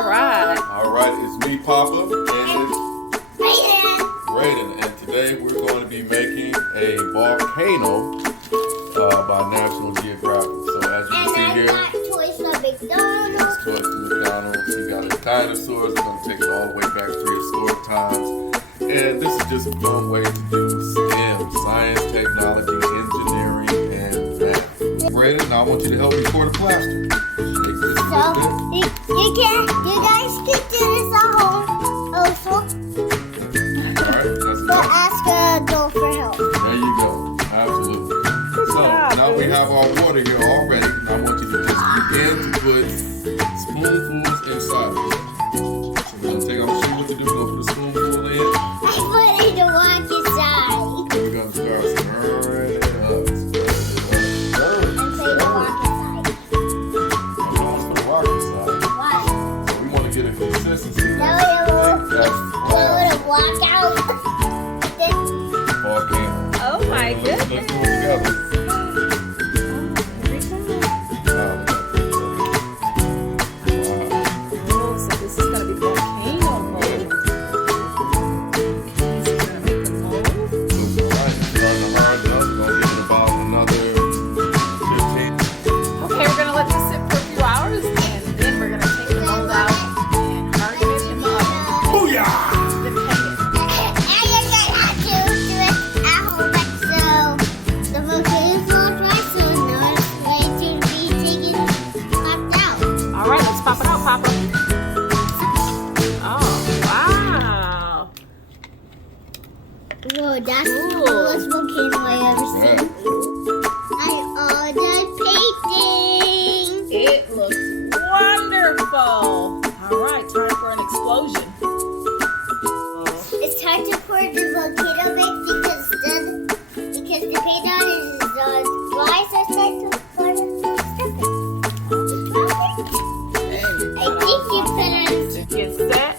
All right. All right, it's me, Papa, and it's Raiden. And today we're going to be making a volcano by National Geographic. So as you can see here, got toys from McDonald's. it's toys from McDonald's. You got a dinosaurs. We're going to take it all the way back prehistoric times. And this is just a fun way to do STEM, science, technology, engineering, and math. Raiden, now I want you to help me pour the plaster. Shake this a little bit. You guys can do this at home also. Alright, that's But enough. ask an adult for help. There you go. Absolutely. So now we have our water here already. Now I want you to just begin to put spoonfuls inside of it. So we're going to take, I'm going to show you what to do. We're going to put a spoonful in. I put it in the walk inside. And we're going to start stirring it up. And say the walk inside. I'm going to rock inside. Why? So we want to get a consistency. Now it That's will walk out. Then volcano. Oh my Let's do it together. Oh, so this is gonna be volcano mode. This is gonna make the mold. Okay, we're gonna let this sit for a few hours, and then we're gonna take the mold out and harden it in the oven. Booyah! Then hang it. and you guys have to do it at home. So the volcano's not dry, so now it's going to be popped out. All right, let's pop it out, Papa. Oh, wow. Whoa, that's the coolest volcano I ever seen. And all the painting. It looks wonderful. All right, time for an explosion. It's hard to pour the volcano mix because the paint on it is dry, so it's hard to pour the stuff in. I think you put on. Get set.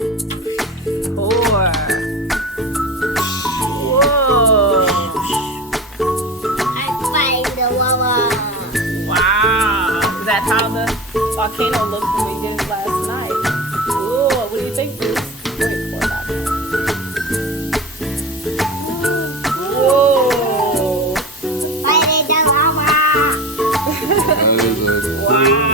Pour. Whoa. I find the lava. Wow. Is that how the volcano looked when we did it last night? Ooh, what do you think, Bruce? Wait, pour that. Whoa. Finding the lava. Wow.